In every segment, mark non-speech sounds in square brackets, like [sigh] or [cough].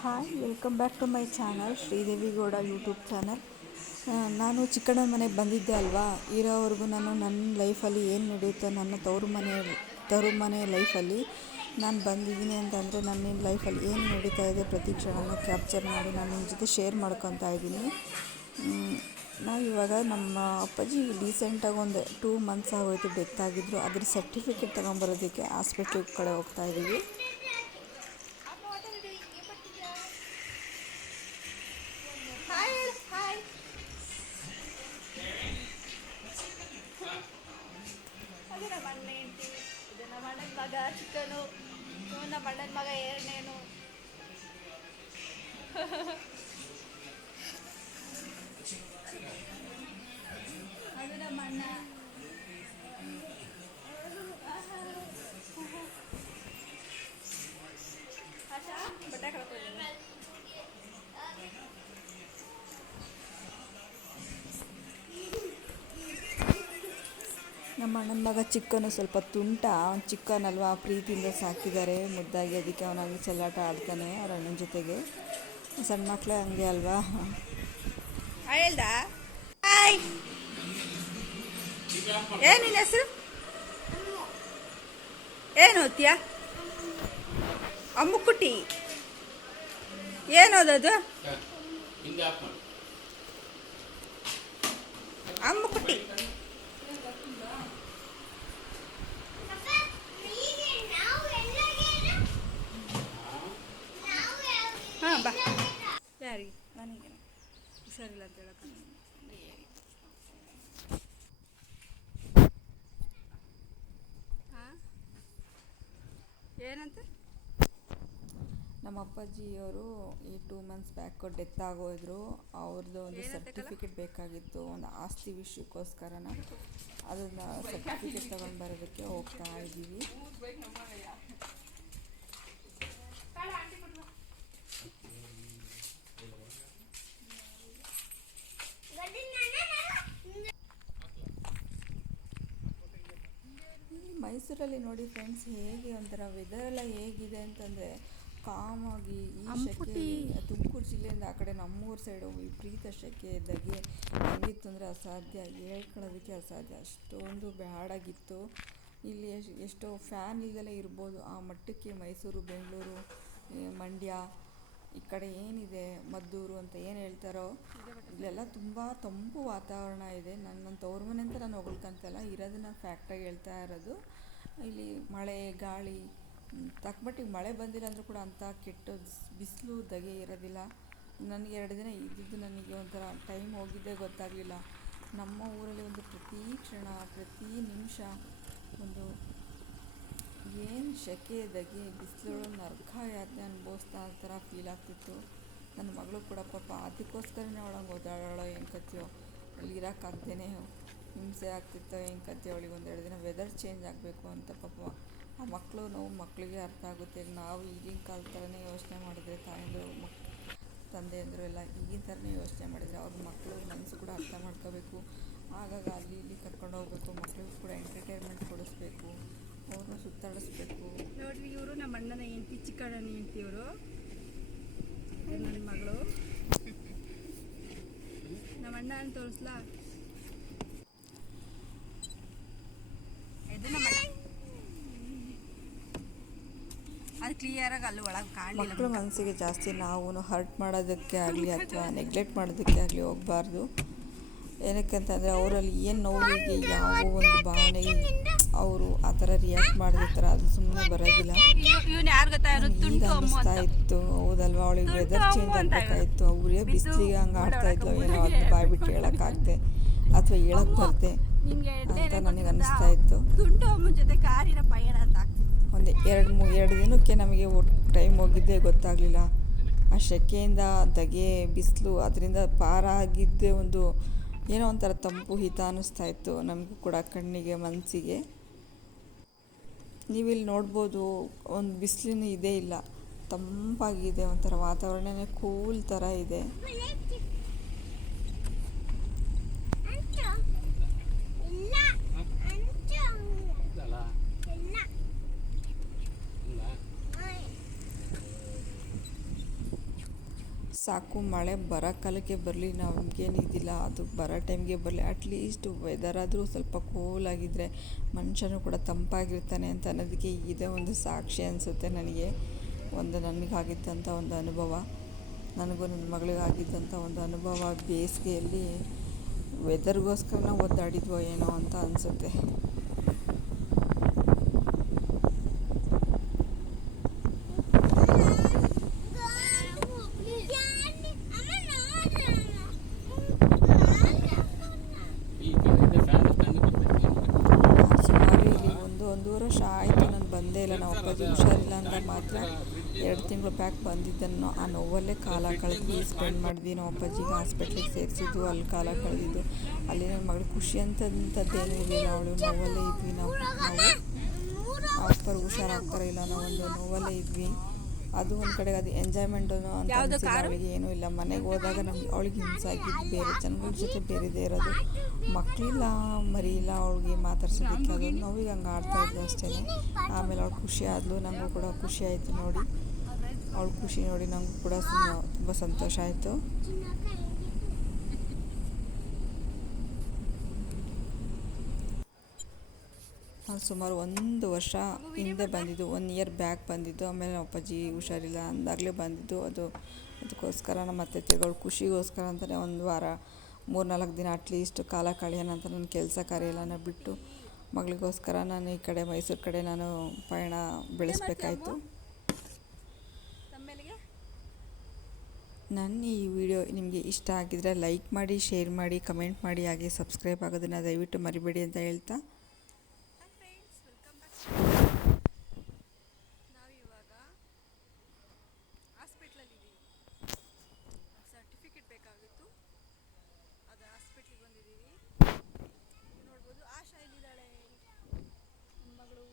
Hi welcome back to my channel Sridevi Gowda YouTube channel ನಾನು ಚಿಕ್ಕಣ್ಣನ ಮನೆಗೆ ಬಂದಿದ್ದೆ ಅಲ್ವಾ? ಇರೋವರೆಗೂ ನಾನು ನನ್ನ ಲೈಫಲ್ಲಿ ಏನು ನಡೆಯುತ್ತೆ ನನ್ನ ತವರು ಮನೆ ತವರು ಮನೆ ಲೈಫಲ್ಲಿ ನಾನು ಬಂದಿದ್ದೀನಿ ಅಂತಂದರೆ ನನ್ನ ಲೈಫಲ್ಲಿ ಏನು ನಡೀತಾ ಇದೆ ಪ್ರತಿ ಕ್ಷಣನ ಕ್ಯಾಪ್ಚರ್ ಮಾಡಿ ನಾನು ನಿಮ್ಮ ಜೊತೆ ಶೇರ್ ಮಾಡ್ಕೊತಾ ಇದ್ದೀನಿ. ನಾವು ಇವಾಗ ನಮ್ಮ ಅಪ್ಪಾಜಿ ರೀಸೆಂಟಾಗಿ ಒಂದು ಟೂ ಮಂತ್ಸ್ ಆಗೋಯ್ತು ಡೆತ್ ಆಗಿದ್ರು. ಅದ್ರ ಸರ್ಟಿಫಿಕೇಟ್ ತೊಗೊಂಬರೋದಕ್ಕೆ ಹಾಸ್ಪಿಟ್ಲ್ ಕಡೆ ಹೋಗ್ತಾ ಇದ್ದೀವಿ ನಮ್ಮ ಅಣ್ಣನ ಮಗ ಚಿಕ್ಕನು ಸ್ವಲ್ಪ ತುಂಟ. ಅವ್ನು ಚಿಕ್ಕನಲ್ವಾ, ಪ್ರೀತಿಯಿಂದ ಸಾಕಿದ್ದಾರೆ. ಮುದ್ದಾಗಿ ಅದಕ್ಕೆ ಅವನಾಗಿ ಚೆಲ್ಲಾಟ ಆಡ್ತಾನೆ ಅವ್ರ ಅಣ್ಣನ ಜೊತೆಗೆ. ಸಣ್ಣ ಮಕ್ಕಳು ಹಂಗೆ ಅಲ್ವಾ? ಹೇಳ್ದ ಹಾಯ್! ಏನು ನಿನ್ನ ಹೆಸರು? ಏನು ಓದ್ತೀಯ? ಅಮ್ಮುಕುಟ್ಟಿ ಏನು ಓದೋದು? ಅಮ್ಮುಕ್ಕುಟ್ಟಿ. ಹಾಂ, ಬಾ. ಯಾರಿಗೆ? ನನಗೆ ಹುಷಾರಿಲ್ಲ ಅಂತ ಹೇಳಕ್ಕೆ ಹಾಂ ಏನಂತ? ನಮ್ಮ ಅಪ್ಪಾಜಿಯವರು ಈ ಟೂ ಮಂತ್ಸ್ ಬ್ಯಾಕ್ ಡೆತ್ ಆಗೋದ್ರು. ಅವ್ರದ್ದು ಒಂದು ಸರ್ಟಿಫಿಕೇಟ್ ಬೇಕಾಗಿತ್ತು ಒಂದು ಆಸ್ತಿ ವಿಷಯಕ್ಕೋಸ್ಕರನ ಅದನ್ನು ಸರ್ಟಿಫಿಕೇಟ್ ತಗೊಂಡು ಬರೋದಕ್ಕೆ ಹೋಗ್ತಾ ಇದ್ದೀವಿ ಇಲ್ಲಿ ಮೈಸೂರಲ್ಲಿ ನೋಡಿ ಫ್ರೆಂಡ್ಸ್ ಹೇಗೆ ಒಂಥರ ವೆದರ್ ಎಲ್ಲ ಹೇಗಿದೆ ಅಂತಂದರೆ ಕಾಮಾಗಿ ಈ ಶೆಕೆ ತುಮಕೂರು ಜಿಲ್ಲೆಯಿಂದ ಆ ಕಡೆ ನಮ್ಮೂರು ಸೈಡು ವಿಪರೀತ ಶೆಕೆ ಇದ್ದಾಗೆ. ಹೆಂಗಿತ್ತು ಅಂದರೆ ಅಸಾಧ್ಯ ಹೇಳ್ಕೊಳ್ಳೋದಕ್ಕೆ ಅಸಾಧ್ಯ. ಅಷ್ಟೊಂದು ಬ್ಯಾಡಾಗಿತ್ತು. ಇಲ್ಲಿ ಎಷ್ಟು ಎಷ್ಟೋ ಫ್ಯಾನ್ ಇಲ್ದಲೇ ಇರ್ಬೋದು. ಆ ಮಟ್ಟಕ್ಕೆ ಮೈಸೂರು ಬೆಂಗಳೂರು ಮಂಡ್ಯ ಈ ಕಡೆ ಏನಿದೆ ಮದ್ದೂರು ಅಂತ ಏನು ಹೇಳ್ತಾರೋ ಇಲ್ಲೆಲ್ಲ ತುಂಬ ತಂಪು ವಾತಾವರಣ ಇದೆ. ನನ್ನ ತವ್ರ ಮನೆ ಅಂತ ನಾನು ಹೊಗಳ್ಕೊಂತಲ್ಲ ಇರೋದನ್ನ ಫ್ಯಾಕ್ಟಾಗಿ ಹೇಳ್ತಾ ಇರೋದು. ಇಲ್ಲಿ ಮಳೆ, ಗಾಳಿ ತಕ್ಕಮಟ್ಟಿಗೆ ಮಳೆ ಬಂದಿಲ್ಲ ಅಂದರೂ ಕೂಡ ಅಂಥ ಕೆಟ್ಟ ಬಿಸಿಲು, ಧಗೆ ಇರೋದಿಲ್ಲ. ನನಗೆ ಎರಡು ದಿನ ಇದ್ದಿದ್ದು ನನಗೆ ಒಂಥರ ಟೈಮ್ ಹೋಗಿದ್ದೇ ಗೊತ್ತಾಗಲಿಲ್ಲ. ನಮ್ಮ ಊರಲ್ಲಿ ಒಂದು ಪ್ರತಿ ಕ್ಷಣ, ಪ್ರತಿ ನಿಮಿಷ ಒಂದು ಏನು ಶೆಕೆ, ಧಗೆ ಬಿಸಿಲು ನರ್ಕ ಯಾತನೆ ಅನುಭವಿಸ್ತಾ ಆ ಥರ ಫೀಲ್ ಆಗ್ತಿತ್ತು. ನನ್ನ ಮಗಳು ಕೂಡ ಪಾಪ ಅದಕ್ಕೋಸ್ಕರನೇ ಅವಳಂಗೆ ಓದಾಡೋ ಏನು ಕತ್ತಿಯೋ ಅಲ್ಲಿ ಇರೋಕ್ಕಾಗ್ದೇನೆ ಹಿಂಸೆ ಆಗ್ತಿತ್ತು ಏನು ಕತ್ತೀಯೋ ಅವಳಿಗೆ ಒಂದೆರಡು ದಿನ ವೆದರ್ ಚೇಂಜ್ ಆಗಬೇಕು ಅಂತ ಪಾಪ. ಆ ಮಕ್ಕಳು ನಾವು ಮಕ್ಕಳಿಗೆ ಅರ್ಥ ಆಗುತ್ತೆ. ಈಗ ನಾವು ಈಗಿನ ಕಾಲ ಥರನೇ ಯೋಚನೆ ಮಾಡಿದ್ರೆ ತಾಯಂದಿರು ಮಕ್ ತಂದೆಯಂದರು ಎಲ್ಲ ಈಗಿನ ಥರನೇ ಯೋಚನೆ ಮಾಡಿದರೆ ಅವ್ರ ಮಕ್ಕಳು ಮನಸ್ಸು ಕೂಡ ಅರ್ಥ ಮಾಡ್ಕೋಬೇಕು. ಆಗಾಗ ಅಲ್ಲಿ ಇಲ್ಲಿ ಕರ್ಕೊಂಡು ಹೋಗ್ಬೇಕು ಮಕ್ಕಳಿಗೂ ಕೂಡ ಎಂಟರ್ಟೈನ್ಮೆಂಟ್ ಕೊಡಿಸ್ಬೇಕು ಅವ್ರನ್ನ ಸುತ್ತಾಡಿಸ್ಬೇಕು. ನೋಡ್ರಿ ಇವರು ನಮ್ಮ ಅಣ್ಣನ ಹೆಂಡತಿ ಚಿಕ್ಕಣ್ಣನ ಹೆಂಡತಿ ಇವರು. ನನ್ನ ಮಗಳು. [laughs] ನಮ್ಮ ಅಣ್ಣ ಅಂತ ತೋರಿಸ್ಲಾ ಇದು ನಮ್ಮ ಅಣ್ಣ ಅದು ಕ್ಲಿಯರಾಗಿ ಅಲ್ಲಿ ಒಳಗೆ ಕಾಣಲಿಲ್ಲ ಮಕ್ಕಳ ಮನಸ್ಸಿಗೆ ಜಾಸ್ತಿ ನಾವು ಹರ್ಟ್ ಮಾಡೋದಕ್ಕೆ ಆಗಲಿ ಅಥವಾ ನೆಗ್ಲೆಕ್ಟ್ ಮಾಡೋದಕ್ಕೆ ಆಗಲಿ ಹೋಗಬಾರ್ದು. ಏನಕ್ಕಂತಂದರೆ ಅವರಲ್ಲಿ ಏನು ನೋವಿಗೆ ಯಾವ ಒಂದು ಭಾವನೆ ಅವರು ಆ ಥರ ರಿಯಾಕ್ಟ್ ಮಾಡಿರ್ತಾರೆ ಅದು ಸುಮ್ಮನೆ ಬರೋದಿಲ್ಲ. ಈಗ ಅನ್ನಿಸ್ತಾ ಇತ್ತು. ಹೌದಲ್ವಾ? ಅವಳಿಗೆ ವೆದರ್ ಚೇಂಜ್ ಆಗಬೇಕಾಯಿತ್ತು ಅವ್ರಿಗೆ ಬಿಸಿಲಿಗೆ ಹಂಗೆ ಆಡ್ತಾ ಇದ್ದು ಏನೋ ಅದು ಬಾಯ್ ಬಿಟ್ಟು ಹೇಳೋಕ್ಕಾಗ್ದೆ ಅಥವಾ ಹೇಳಕ್ ಬರ್ತೆ ಅಂತ ನನಗೆ ಅನ್ನಿಸ್ತಾ ಇತ್ತು. ಒಂದು ಎರಡು ಮೂ, ಎರಡು ದಿನಕ್ಕೆ ನಮಗೆ ಟೈಮ್ ಹೋಗಿದ್ದೇ ಗೊತ್ತಾಗಲಿಲ್ಲ. ಆ ಸೆಕೆಯಿಂದ ಧಗೆ, ಬಿಸಿಲು ಅದರಿಂದ ಪಾರ ಆಗಿದ್ದೇ ಒಂದು ಏನೋ ಒಂಥರ ತಂಪು ಹಿತ ಅನ್ನಿಸ್ತಾ ಇತ್ತು ನಮಗೂ ಕೂಡ ಕಣ್ಣಿಗೆ ಮನಸ್ಸಿಗೆ ನೀವಿಲ್ಲಿ ನೋಡ್ಬೋದು ಒಂದು ಬಿಸಿಲಿನ ಇದೇ ಇಲ್ಲ. ತಂಪಾಗಿದೆ, ಒಂಥರ ವಾತಾವರಣನೇ ಕೂಲ್ ಥರ ಇದೆ. ಸಾಕು, ಮಳೆ ಬರೋ ಕಾಲಕ್ಕೆ ಬರಲಿ, ನಮಗೇನು ಇದಿಲ್ಲ, ಅದು ಬರೋ ಟೈಮ್ಗೆ ಬರಲಿ ಅಟ್ಲೀಸ್ಟ್ ಆದರೂ ಸ್ವಲ್ಪ ಕೂಲ್ ಆಗಿದ್ದರೆ ಮನುಷ್ಯನೂ ಕೂಡ ತಂಪಾಗಿರ್ತಾನೆ ಅಂತ ಅನ್ನೋದಕ್ಕೆ ಇದೇ ಒಂದು ಸಾಕ್ಷಿ ಅನಿಸುತ್ತೆ ನನಗೆ. ಒಂದು ನನಗಾಗಿದ್ದಂಥ ಒಂದು ಅನುಭವ. ನನಗೂ ನನ್ನ ಮಗಳಿಗಾಗಿದ್ದಂಥ ಒಂದು ಅನುಭವ ಬೇಸಿಗೆಯಲ್ಲಿ ವೆದರ್ಗೋಸ್ಕರ ನಾವು ಒದ್ದಾಡಿದ್ವೋ ಏನೋ ಅಂತ ಅನಿಸುತ್ತೆ ಈ ಕಡೆಯಿಂದ ಫ್ಯಾನ್ ಸ್ಟ್ಯಾಂಡ್ ಬರ್ತೈತೆ ಸುಮಾರು ಇಲ್ಲಿ ಒಂದು ಒಂದೂವರೆ ವರ್ಷ ಆಯಿತು ನಾನು ಬಂದೇ ಇಲ್ಲ. ನಮ್ಮ ಅಪ್ಪಾಜಿ ಹುಷಾರಿಲ್ಲ ಅಂದಾಗ ಮಾತ್ರ ಎರಡು ತಿಂಗಳು ಬ್ಯಾಕ್ ಬಂದಿದ್ದನ್ನು ಆ ನೋವಲ್ಲೇ ಕಾಲ ಕಳೆದ್ವಿ ಸ್ಪೆಂಡ್ ಮಾಡಿದ್ವಿ. ನಮ್ಮ ಅಪ್ಪಾಜಿಗೆ ಹಾಸ್ಪಿಟ್ಲಿಗೆ ಸೇರಿಸಿದ್ದು. ಅಲ್ಲಿ ಕಾಲ ಕಳೆದಿದ್ದು. ಅಲ್ಲಿ ನನ್ನ ಮಗಳು ಖುಷಿ ಅಂತಂಥದ್ದೇನೂ ಇರಲಿಲ್ಲ. ಅವಳು ನೋವಲ್ಲೇ ಇದ್ವಿ. ನಾವು ನಾವು ಅಪ್ಪರು ಹುಷಾರಾಗ್ತಾರೆ ಇಲ್ಲ ನಾವು ಒಂದು ನೋವಲ್ಲೇ ಇದ್ವಿ. ಅದು ಒಂದು ಕಡೆ ಅದು ಎಂಜಾಯ್ಮೆಂಟ್ ಅಂತ ಅನ್ಸಿಲ್ಲ ಅವಳಿಗೆ ಏನೂ ಇಲ್ಲ. ಮನೆಗೆ ಹೋದಾಗ ನಮ್ಗೆ ಅವಳಿಗೆ ಹಿಂಸಾಗಿ ಬೇರೆ ಜನಗಳ ಜೊತೆ ಬೇರೆದೇ ಇರೋದು. ಮಕ್ಕಳಿಲ್ಲ ಮರಿ ಇಲ್ಲ ಅವಳಿಗೆ ಮಾತಾಡ್ಸೋದಕ್ಕೆ ಅದು ನೋವಿಗೆ ಹಂಗೆ ಆಡ್ತಾ ಇದ್ಲು ಅಷ್ಟೇ. ಆಮೇಲೆ ಅವಳು ಖುಷಿ ಆದ್ಲು ನನಗೂ ಕೂಡ ಖುಷಿ ಆಯಿತು ನೋಡಿ. ಅವಳು ಖುಷಿ ನೋಡಿ ನನಗೂ ಕೂಡ ತುಂಬ ಸಂತೋಷ ಆಯಿತು. ಸುಮಾರು ಒಂದು ವರ್ಷ ಹಿಂದೆ ಬಂದಿದ್ದು ಒನ್ ಇಯರ್ ಬ್ಯಾಕ್ ಬಂದಿದ್ದು. ಆಮೇಲೆ ನಮ್ಮ ಅಪ್ಪಾಜಿ ಹುಷಾರಿಲ್ಲ ಅಂದಾಗಲೇ ಬಂದಿದ್ದು. ಅದು ಅದಕ್ಕೋಸ್ಕರ ನಮ್ಮ ಅತ್ತೆ ತಿರ್ಗಳು ಖುಷಿಗೋಸ್ಕರ ಅಂತಲೇ ಒಂದು ವಾರ ಮೂರು ನಾಲ್ಕು ದಿನ ಅಟ್ಲೀಸ್ಟ್ ಕಾಲ ಕಳೆಯೋಣ ಅಂತ ನನ್ನ ಕೆಲಸ ಕಾರ್ಯೆಲ್ಲನ ಬಿಟ್ಟು ಮಗಳಿಗೋಸ್ಕರ ನಾನು ಈ ಕಡೆ ಮೈಸೂರು ಕಡೆ ನಾನು ಪಯಣ ಬೆಳೆಸಬೇಕಾಯ್ತು. ನನ್ನ ಈ ವಿಡಿಯೋ ನಿಮಗೆ ಇಷ್ಟ ಆಗಿದ್ರೆ ಲೈಕ್ ಮಾಡಿ ಶೇರ್ ಮಾಡಿ ಕಮೆಂಟ್ ಮಾಡಿ ಹಾಗೆ ಸಬ್ಸ್ಕ್ರೈಬ್ ಆಗೋದನ್ನು ದಯವಿಟ್ಟು ಮರಿಬೇಡಿ ಅಂತ ಹೇಳ್ತಾ ಹಾಯ್ ಫ್ರೆಂಡ್ಸ್ ವೆಲ್ಕಮ್ ಬ್ಯಾಕ್ ನಾವಿವಾಗ ಹಾಸ್ಪಿಟ್ಲಲ್ಲಿದ್ದೀವಿ ಸರ್ಟಿಫಿಕೇಟ್ ಬೇಕಾಗಿತ್ತು ಅದು ಹಾಸ್ಪಿಟ್ಲಿಗೆ ಬಂದಿದ್ದೀವಿ ನೋಡ್ಬೋದು ಆಶಾ ಇಲ್ಲಿದ್ದಾಳೆ ಮಗಳು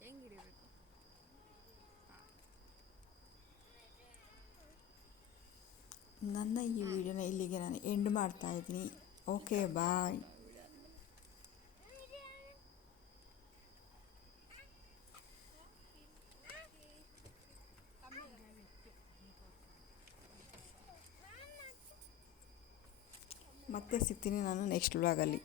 ಹೆಂಗೆ ಹಿಡಿಬೇಕು ನನ್ನ ಈ ವಿಡಿಯೋನ ಇಲ್ಲಿಗೆ ನಾನು ಎಂಡ್ ಮಾಡ್ತಾ ಇದ್ದೀನಿ. ಓಕೆ ಬಾಯ್ ಮತ್ತೆ ಸಿಗ್ತೀನಿ ನಾನು ನೆಕ್ಸ್ಟ್ ವ್ಲಾಗಲ್ಲಿ